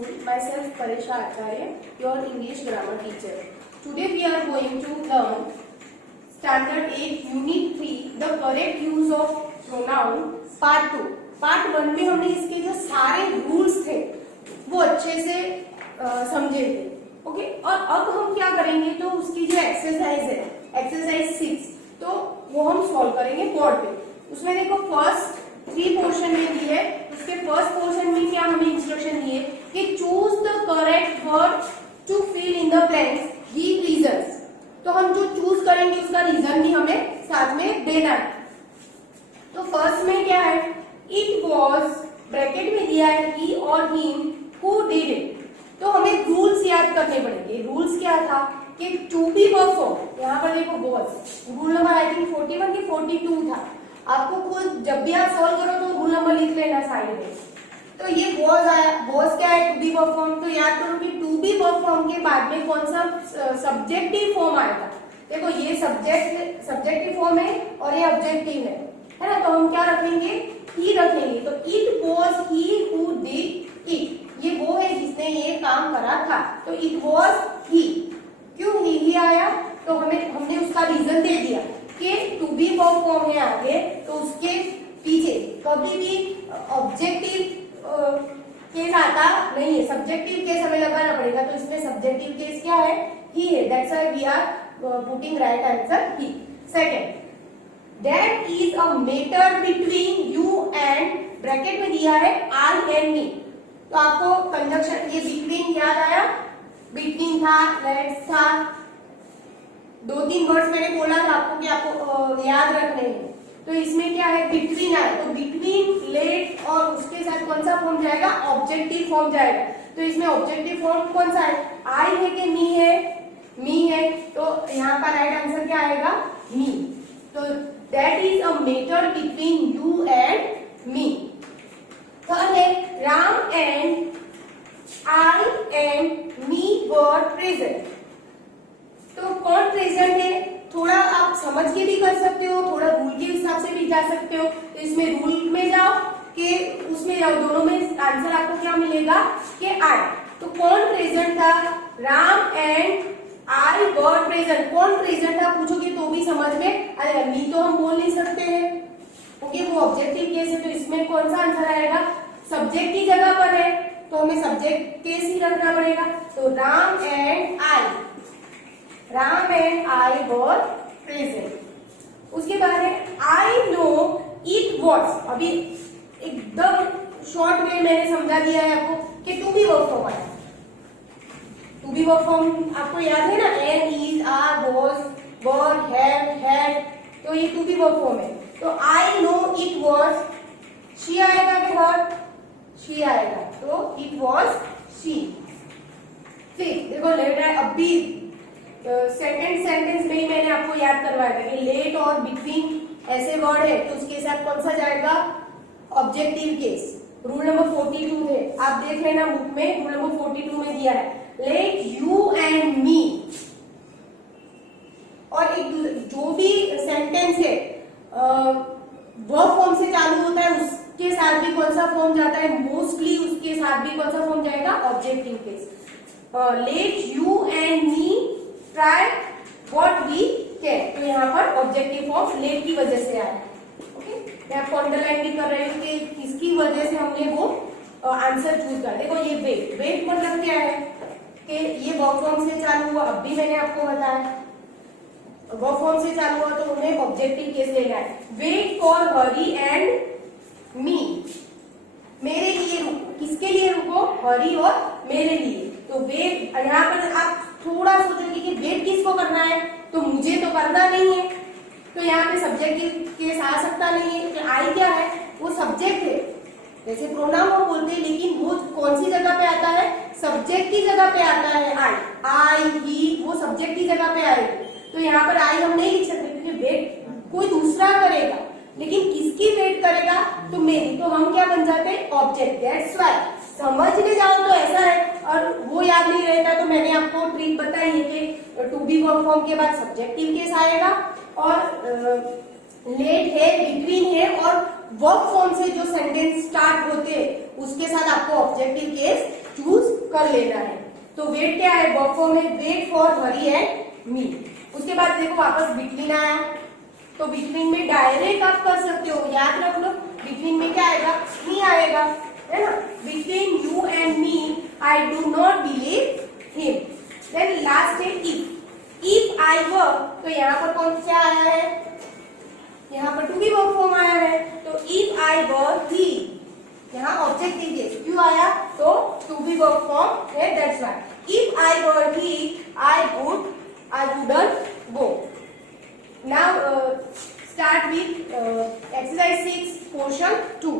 school. Myself Parisha Acharya, your English grammar teacher. Today we are going to learn Standard 8 Unit 3 the correct use of pronoun Part 2. Part 1 में हमने इसके जो सारे rules थे वो अच्छे से समझे थे. ओके, और अब हम क्या करेंगे तो उसकी जो एक्सरसाइज है एक्सरसाइज 6 तो वो हम सॉल्व करेंगे बोर्ड पे. उसमें देखो फर्स्ट 3 पोर्शन में दी है. उसके फर्स्ट पोर्शन में क्या हमें इंस्ट्रक्शन दिए कि choose the correct word to fill in the blanks, give reasons. तो हम जो चूज करेंगे उसका रीजन भी हमें साथ में देना है. तो फर्स्ट में क्या है, इट वॉज ब्रैकेट में दिया है ही और हिम हु डिड इट. तो हमें रूल्स याद करने पड़ेंगे. रूल्स क्या था कि टू बी परफॉर्म, यहाँ पर देखो was rule number I think 41 की 42 था. आपको खुद जब भी आप सॉल्व करो तो रूल नंबर लिख लेना साइड में. तो ये वॉज आया, वॉज क्या है टू बी परफॉर्म. तो याद करो कि टू बी परफॉर्म के बाद में कौन सा सब्जेक्टिव फॉर्म आएगा. देखो ये सब्जेक्टिव फॉर्म है और ये ऑब्जेक्टिव है ना. तो हम क्या रखेंगे, ही रखेंगे. तो it was he who did it. ये वो है जिसने ये काम करा था. तो इट वॉज ही. क्यों ही आया, तो हमने उसका रीजन दे दिया कि टू बी फॉर्म है आगे, तो उसके पीछे कभी भी ऑब्जेक्टिव केस आता नहीं है. सब्जेक्टिव केस हमें लगाना पड़ेगा. तो इसमें सब्जेक्टिव केस क्या है, ही है. That's why we are putting right answer ही. Second, that is a matter between you and, bracket में दिया है आई एंड मी. तो आपको कंजक्शन ये बिटवीन याद आया, बिटवीन था, लेट्स था, 2-3 वर्ड्स मैंने बोला था आपको कि आपको याद रखने हैं. तो इसमें क्या है, बिटवीन आए. तो बिटवीन, लेट और उसके साथ कौन सा फॉर्म जाएगा, ऑब्जेक्टिव फॉर्म जाएगा. तो इसमें ऑब्जेक्टिव फॉर्म कौन सा है, आई है कि मी है, मी है. तो यहाँ पर राइट आंसर क्या आएगा, मी. तो that is a matter between you and me. Third है, Ram and I and me were present. तो कौन प्रेजेंट है, थोड़ा आप समझ के भी कर सकते हो, थोड़ा रूल के हिसाब से भी जा सकते हो. तो इसमें रूल में जाओ कि उसमें जाओ, दोनों में आंसर आपको क्या मिलेगा कि आई. तो कौन प्रेजेंट था, Ram and I were present. कौन प्रेजेंट था पूछोगे तो भी समझ में अरे मी तो हम बोल नहीं सकते हैं क्योंकि वो ऑब्जेक्टिव केस है. तो इसमें कौन सा आंसर आएगा, सब्जेक्ट की जगह पर है तो हमें सब्जेक्ट केस ही रखना पड़ेगा. तो Ram and I were present. उसके बाद है आई नो इट वॉज. अभी एकदम शॉर्ट वे मैंने समझा दिया है आपको कि टू बी वर्ब फॉर्म आया. टू बी वर्ब फॉर्म आपको याद है ना, am, is, are, was, were, have, had. तो ये टू बी वर्ब फॉर्म है. तो I know it was, she आएगा कि हर, शी आएगा. तो इट वॉज शी. फिर देखो लेट, अभी सेकंड सेंटेंस में ही मैंने आपको याद करवाया था कि लेट और बिटवीन ऐसे वर्ड है तो उसके साथ कौन सा जाएगा, ऑब्जेक्टिव केस. रूल नंबर 42 है, आप देख लेना बुक में. रूल नंबर 42 में दिया है लेट यू एंड मी. और एक जो भी सेंटेंस है वर्ब फॉर्म से चालू होता है उसके साथ भी कौन सा फॉर्म जाता है, मोस्टली उसके साथ भी कौन सा फॉर्म जाएगा, objective case. Let you and me try what we can. तो यहाँ पर ऑब्जेक्टिव फॉर्म लेट की वजह से आया. ओके, मैं आपको अंडरलाइन भी कर रही हूँ कि किसकी वजह से हमने वो आंसर चूज कर. देखो ये वेट, वेट मतलब क्या है कि ये वर्ब फॉर्म से चालू हुआ. अब भी मैंने आपको बताया वर्ब फॉर्म से चालू हुआ तो हमें ऑब्जेक्टिव केस लेना है. Wait for Harry and me. मेरे लिए रुको, किसके लिए रुको, हरी और मेरे लिए. तो वेट, यहाँ पर आप थोड़ा सोचोगे कि वेट किसको करना है, तो मुझे तो करना नहीं है. तो यहाँ पे सब्जेक्ट केस आ सकता नहीं है क्योंकि आई क्या है, वो सब्जेक्ट है. जैसे प्रोनाउन हम बोलते हैं लेकिन वो कौन सी जगह पे आता है, सब्जेक्ट की जगह पे आता है. आई, ही, वो सब्जेक्ट की जगह पे आएगी. तो यहाँ पर आई हम नहीं लिख सकते क्योंकि वेट कोई दूसरा करेगा, लेकिन किसकी वेट करेगा, तो मेरी. तो हम क्या बन जाते हैं, ऑब्जेक्ट. दैट्स व्हाई समझने जाओ तो ऐसा है और वो याद नहीं रहता. तो मैंने आपको ट्रिक बताई है कि टू बी वर्ब फॉर्म के बाद सब्जेक्टिव केस आएगा और लेट है, बिटवीन है और वर्ब फॉर्म से जो सेंटेंस स्टार्ट होते हैं उसके साथ आपको ऑब्जेक्टिव केस चूज कर लेना है। तो वेट क्या है, वर्ब फॉर्म है, wait for Harry and me. उसके बाद देखो वापस बिटवीन आया, तो बिटवीन में डायरेक्ट आप कर सकते हो, याद रख लो बिटवीन में क्या आएगा, मी आएगा, है ना। Between you and me I do not believe him. Then last है इफ आई वर, तो यहाँ पर कौन क्या आया है, यहाँ पर टू बी वर्ब फॉर्म आया है, तो इफ आई वर ही, यहाँ ऑब्जेक्टिव केस क्यों आया, तो टू बी वर्ब फॉर्म है, that's why if I were he I wouldn't go. Now start with exercise 6 portion 2।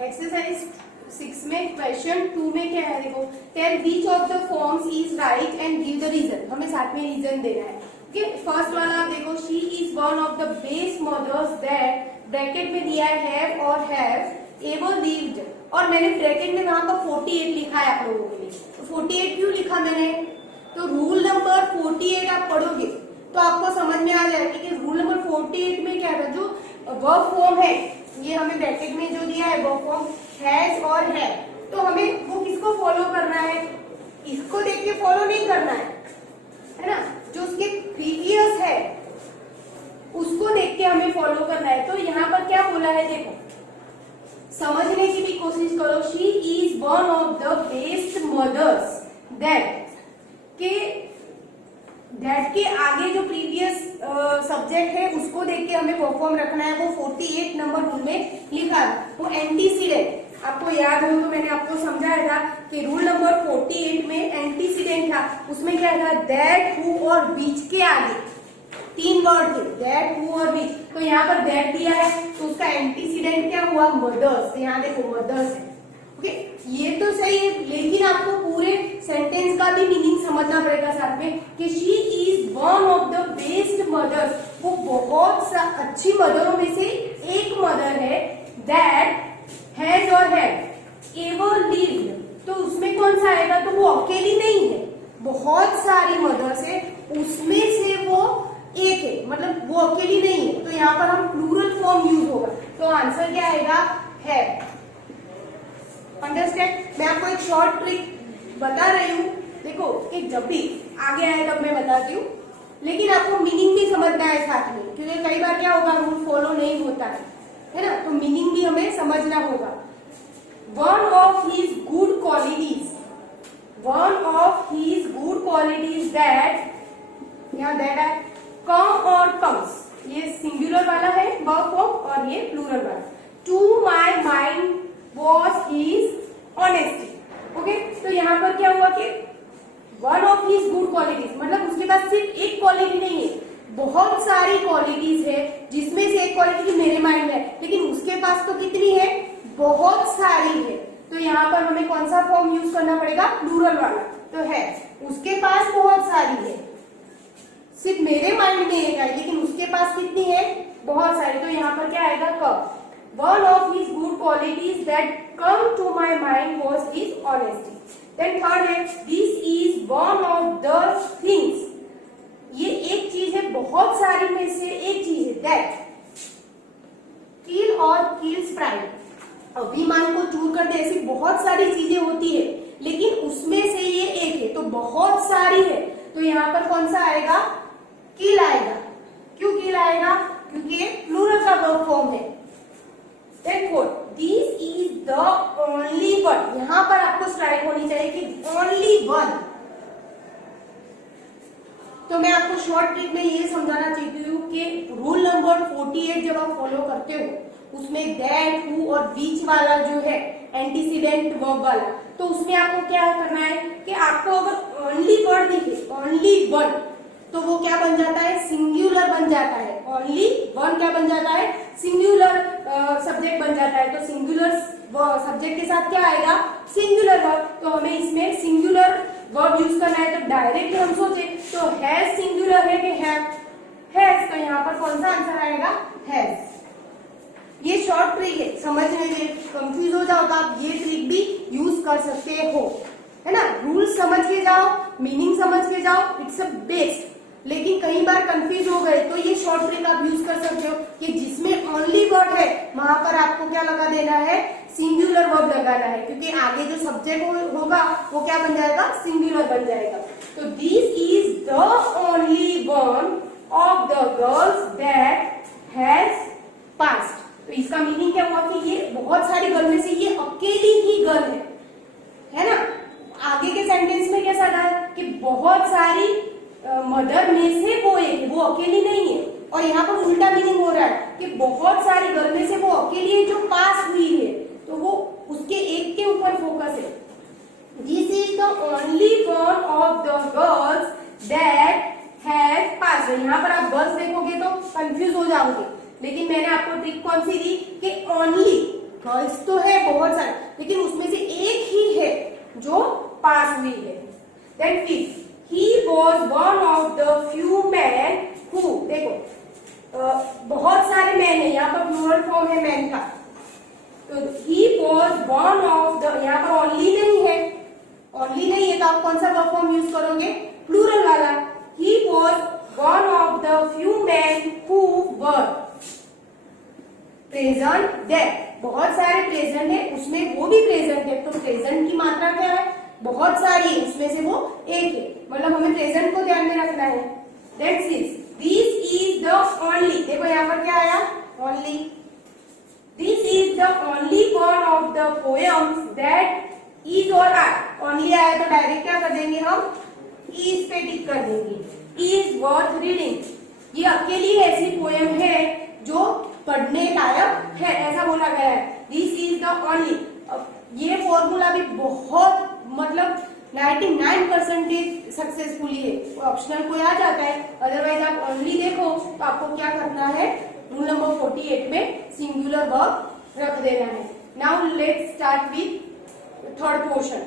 Exercise 6 में क्वेश्चन 2 में क्या है, देखो tell which of the forms is right and give the reason. हमें साथ में reason देना है। ओके, फर्स्ट वाला देखो, she is one of the best mothers that, bracket में दिया है और हैव एवर लिव्ड, और मैंने ब्रैकेट में वहां पर 48 लिखा है आप लोगों के लिए। तो 48 क्यों लिखा मैंने, तो रूल नंबर 48 आप पढ़ोगे तो आपको समझ में आ जाएगा कि रूल नंबर 48 में क्या था, जो वर्ब फॉर्म है, ये हमें ब्रैकेट में जो दिया है वर्ब फॉर्म हैज और है, तो हमें वो किसको फॉलो करना है, इसको देख के फॉलो नहीं करना है ना, जो उसके प्रीवियस है उसको देख के हमें फॉलो करना है। तो यहाँ पर क्या बोला है, देखो समझने की भी कोशिश करो। She is one of the best mothers that के आगे जो प्रीवियस सब्जेक्ट है उसको देख के हमें वर्ब फॉर्म रखना है, वो 48 नंबर रूल में लिखा है, वो एंटीसीडेंट। आपको याद हो तो मैंने आपको समझाया था कि रूल नंबर 48 में एंटीसीडेंट था, उसमें क्या था, दैट, हु और बीच के आगे 3 वर्ड थे, दैट, हु और बीच। तो यहाँ पर दैट दिया है तो उसका एंटीसीडेंट क्या हुआ, मदर्स। यहाँ देखो मदर्स है, ओके ये तो सही है, लेकिन आपको पूरे सेंटेंस का भी मीनिंग समझना पड़ेगा साथ में कि she is one of the best mothers, वो बहुत अच्छी मदरों में से एक मदर है, दैट हैज और हैव एवर लिव्ड, तो उसमें कौन सा आएगा, तो वो अकेली नहीं है, बहुत सारी मदर्स है, उसमें से वो एक है, मतलब वो अकेली नहीं है। तो यहाँ पर हम प्लूरल फॉर्म यूज होगा, तो आंसर क्या आएगा, है। अंडरस्टैंड। मैं आपको एक शॉर्ट ट्रिक बता रही हूँ, देखो कि जब भी आगे आए तब मैं बताती हूँ, लेकिन आपको मीनिंग भी समझना है साथ में, क्योंकि कई बार क्या होगा, रूल फॉलो नहीं होता है ना, तो मीनिंग भी हमें समझना होगा। One of his good qualities, one of his good qualities that, यहाँ दैट है, कम और कम्स, ये सिंगुलर वाला है वर्ब फॉर्म और ये प्लूरल वाला। To my mind was his honesty. Okay, तो यहाँ पर क्या हुआ कि one of his good qualities, मतलब उसके पास सिर्फ एक क्वालिटी नहीं है, बहुत सारी क्वालिटीज है, जिसमें से एक क्वालिटी मेरे माइंड में है, लेकिन उसके पास तो कितनी है, बहुत सारी है। तो यहाँ पर हमें कौन सा फॉर्म यूज करना पड़ेगा, प्लूरल वाला, तो है, उसके पास बहुत सारी है, सिर्फ मेरे माइंड में एक है, लेकिन उसके पास कितनी है, बहुत सारी। तो यहाँ पर क्या आएगा, कब, one of his good qualities that come to my mind was his honesty. Then third है, this is one of the things, ये एक चीज है, बहुत सारी में से एक चीज है, दैट किल और किल्स प्राइड, अभिमान को चूर कर दे, ऐसी बहुत सारी चीजें होती है, लेकिन उसमें से ये एक है, तो बहुत सारी है, तो यहाँ पर कौन सा आएगा, किल आएगा। क्यों किल आएगा, क्योंकि प्लूरल का वर्ब फॉर्म है। Then fourth, this is the only one, यहाँ पर आपको स्ट्राइक होनी चाहिए कि ओनली वन। तो मैं आपको शॉर्ट ट्रिक में ये समझाना चाहती हूँ कि रूल नंबर 48 जब आप फॉलो करते हो, उसमें दैट, हु और बीच वाला जो है एंटीसीडेंट वर्ब वाला, तो उसमें आपको क्या करना है कि आपको अगर ओनली वर्ड दिखे, ओनली वन, तो वो क्या बन जाता है, सिंगुलर बन जाता है। ओनली वन क्या बन जाता है, सिंगुलर सब्जेक्ट बन जाता है। तो सिंगुलर सब्जेक्ट के साथ क्या आएगा, सिंगुलर वर्ब। तो हमें इसमें सिंगुलर वर्ब यूज करना है, तो डायरेक्ट हम सोचे तो हैज सिंगुलर है कि हैव, हैज, तो यहाँ पर कौन सा आंसर आएगा, हैज। ये शॉर्ट ट्रिक है, समझने में कंफ्यूज हो जाओ तो आप ये ट्रिक भी यूज कर सकते हो, है ना। रूल समझ के जाओ, मीनिंग समझ के जाओ, इट्स अ बेस्ट। लेकिन कई बार कंफ्यूज हो गए तो ये शॉर्ट ट्रिक आप यूज कर सकते हो कि जिसमें ओनली वर्ड है वहां पर आपको क्या लगा देना है, सिंगुलर वर्ब लगाना है, क्योंकि आगे जो सब्जेक्ट होगा वो क्या बन जाएगा, सिंगुलर बन जाएगा। तो this is the only one of the girls that has passed. तो इसका मीनिंग क्या हुआ कि ये बहुत सारी गर्ल में से ये अकेली ही गर्ल है ना। आगे के सेंटेंस में कैसा था कि बहुत सारी मदर में से वो एक, वो अकेली नहीं है। और यहाँ पर उल्टा मीनिंग हो रहा है कि बहुत सारी गर्ल में से वो अकेली है जो पास हुई है, तो वो उसके एक के ऊपर फोकस है। This is the only one of the girls that has pass. यहाँ पर आप गर्ल्स देखोगे तो कंफ्यूज हो जाओगे, लेकिन मैंने आपको ट्रिक कौन सी दी कि ओनली गर्ल्स तो है बहुत सारे, लेकिन उसमें से एक ही है जो पास हुई है। Then fifth, he was one of the few men who, देखो बहुत सारे मैन है, यहाँ पर प्लूरल फॉर्म है मैन का, तो he was one of the, यहाँ पर ओनली नहीं है, ओनली नहीं है तो आप कौन सा वर्ब फॉर्म यूज करोगे, प्लूरल वाला। he was one of the few men who were present there, बहुत सारे प्रेजेंट है, उसमें वो भी प्रेजेंट है, तो प्रेजेंट की मात्रा क्या है, बहुत सारी है, उसमें से वो एक है, मतलब हमें प्रेजेंट को ध्यान में रखना है। That's is, this is the only, देखो यहाँ पर क्या आया, only. This is the only one of the poems that is और आर, ओनली आया तो डायरेक्ट क्या कर देंगे हम, इज पे टिक कर देंगे, इज वर्थ रीडिंग। ये अकेली ऐसी पोएम है जो पढ़ने लायक है, ऐसा बोला गया है। दिस इज द ओनली, ये फॉर्मूला भी बहुत मतलब 99% सक्सेसफुली है, ऑप्शनल कोई आ जाता है, अदरवाइज आप ओनली देखो तो आपको क्या करना है, रूल नंबर 48 में सिंगुलर वर्ब रख देना है। Now let's start with third portion.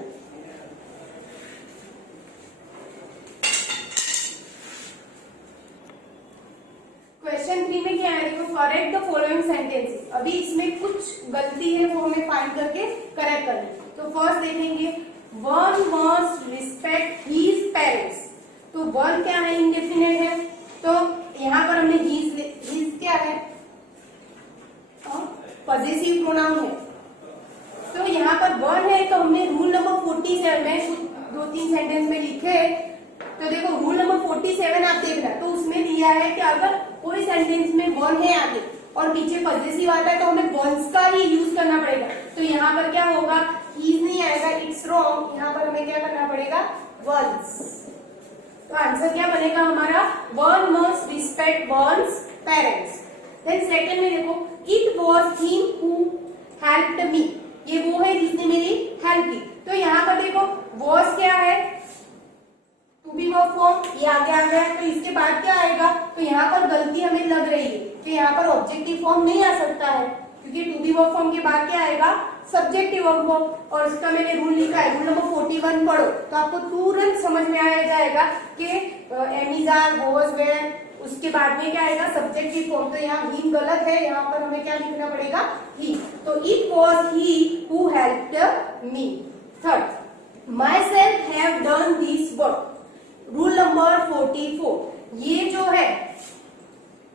Question 3 में क्या है, देखो करेक्ट द फॉलोइंग सेंटेंसेस। अभी इसमें कुछ गलती है वो हमें फाइंड करके करेक्ट करना है। तो फर्स्ट देखेंगे, one must respect his parents. तो वन क्या है, इंडेफिनेट है, तो यहाँ पर हमने हीज क्या है, पॉजेसिव प्रोनाउन है, तो यहाँ पर वन है, तो हमने रूल नंबर 47 में 2-3 सेंटेंस में लिखे। तो देखो रूल नंबर 47 आप देखना, तो उसमें दिया है कि अगर कोई सेंटेंस में वन है आगे और पीछे पॉजेसिव आता है तो हमें वंस का ही यूज करना पड़ेगा। तो यहाँ पर क्या होगा, हीज नहीं आएगा, इट्स रॉन्ग, यहाँ पर हमें क्या करना पड़ेगा, वंस। तो आंसर क्या बनेगा हमारा, one must respect one's parents. Then second में देखो, it was him who helped me, ये वो है जिसने मेरी हेल्प की। तो यहाँ पर देखो वॉज क्या है, टू बी वर्ब फॉर्म, ये आगे आ गया, तो इसके बाद क्या आएगा, तो यहाँ पर गलती हमें लग रही है कि यहाँ पर ऑब्जेक्टिव फॉर्म नहीं आ सकता है, क्योंकि टू बी वर्ब फॉर्म के बाद क्या आएगा, सब्जेक्टिव वर्ब फॉर्म। और इसका मैंने रूल लिखा है, रूल नंबर 41 पढ़ो तो आपको तुरंत समझ में आ जाएगा कि एमिजार वॉज वेयर, उसके बाद में क्या आएगा, सब्जेक्टिव फॉर्म। तो यहाँ हिम गलत है, यहाँ पर हमें क्या लिखना पड़ेगा, ही। तो it was he who helped me. Third, my self have done this work. Rule number 44, ये जो है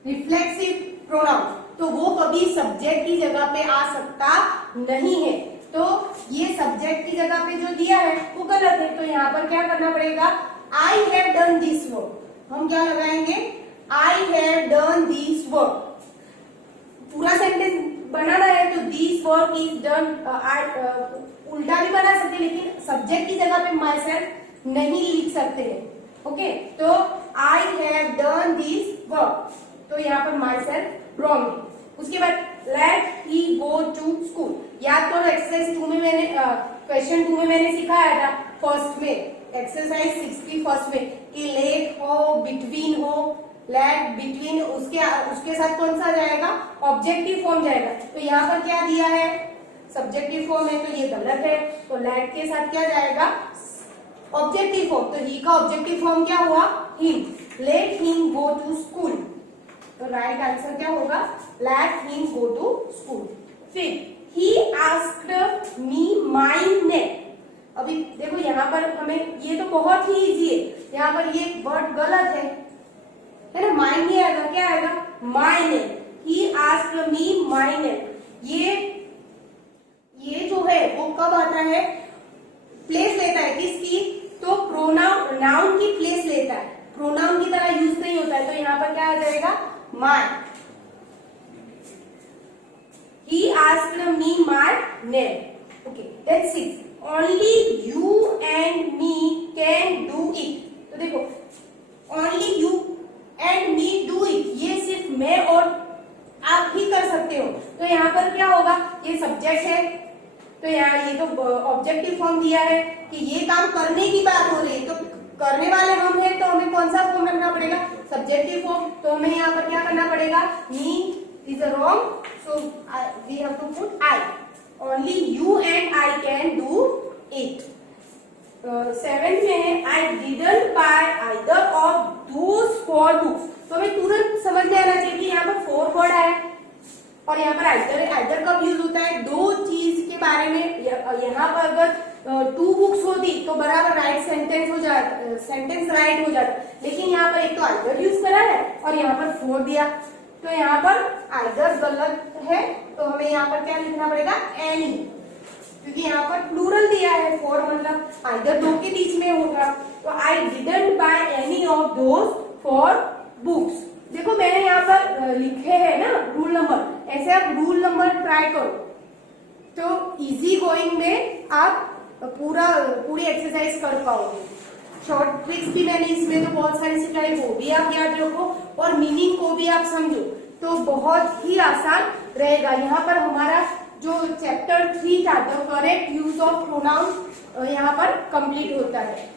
रिफ्लेक्सिव प्रोनाउन, तो वो कभी सब्जेक्ट की जगह पे आ सकता नहीं है, तो ये सब्जेक्ट की जगह पे जो दिया है वो गलत है। तो यहाँ पर क्या करना पड़ेगा, आई हैव डन दिस वर्क, हम क्या लगाएंगे, आई हैव डन दिस वर्क। पूरा सेंटेंस बनाना है तो दिस वर्क इज डन, उल्टा भी बना सकते, लेकिन सब्जेक्ट की जगह पे माई सेल्फ नहीं लिख सकते हैं। ओके, तो I have done this work, तो यहाँ पर माई सेल्फ रॉन्ग है। उसके बाद let he go to school, याद करो एक्सरसाइज 2 में मैंने क्वेश्चन 2 में मैंने सिखाया था फर्स्ट में, एक्सरसाइज 61 में, कि लेट हो, बिटवीन हो, लेट, बिटवीन, उसके साथ कौन सा जाएगा, ऑब्जेक्टिव फॉर्म जाएगा। तो यहाँ पर क्या दिया है, सब्जेक्टिव फॉर्म है, तो ये गलत है, तो लेट के साथ क्या जाएगा, ऑब्जेक्टिव फॉर्म। तो ही का ऑब्जेक्टिव फॉर्म क्या हुआ, him, let him go to school, तो राइट आंसर क्या होगा, let him go to school. फिर he asked me my name, अभी देखो यहाँ पर हमें ये तो बहुत ही इजी है, यहाँ पर ये वर्ड गलत है ना, माय नहीं आएगा, क्या आएगा, my name, he asked me my name. ये जो है वो कब आता है, प्लेस लेता है किसकी, तो प्रोनाउन, नाउन की प्लेस लेता है, प्रोनाउन की तरह यूज नहीं होता है, तो यहाँ पर क्या आ जाएगा, my. He asked me my name. Okay, that's it. Only you and me can do it. तो देखो, only you and me do it. ये सिर्फ मैं और आप ही कर सकते हो। तो यहाँ पर क्या होगा, ये सब्जेक्ट है, तो यहाँ ये तो ऑब्जेक्टिव फॉर्म दिया है कि ये काम करने की बात हो रही है, तो करने वाले हम हैं, तो हमें कौन सा फॉर्म रखना पड़ेगा, सब्जेक्टिव फॉर्म। तो हमें यहाँ पर क्या करना पड़ेगा, मी is wrong, so we have to put I. Only you and I can do it. 7th में है I didn't buy either of those 4 books. तो हमें तुरंत समझ में आना चाहिए कि यहाँ पर 4 वर्ड आया और यहाँ पर either है। either कब यूज होता है, दो चीज के बारे में। यहाँ पर अगर 2 बुक्स होती तो बराबर राइट सेंटेंस हो जाता, सेंटेंस राइट हो जाता, लेकिन यहाँ पर एक तो either यूज करा है और यहाँ पर 4 दिया, तो यहाँ पर आइदर गलत है, तो हमें यहाँ पर क्या लिखना पड़ेगा, एनी, क्योंकि यहाँ पर प्लूरल दिया है, 4 मतलब आइदर दो के बीच में होगा। तो I didn't by any of those 4 books. देखो मैंने यहाँ पर लिखे हैं ना रूल नंबर, ऐसे आप रूल नंबर ट्राई करो, तो इजी गोइंग में आप पूरी एक्सरसाइज कर पाओगे। शॉर्ट ट्रिक्स भी मैंने इसमें तो बहुत सारी सिखाई, वो भी आप याद रखो और मीनिंग को भी आप समझो, तो बहुत ही आसान रहेगा। यहाँ पर हमारा जो चैप्टर 3 था, the correct use of pronoun, यहाँ पर कंप्लीट होता है।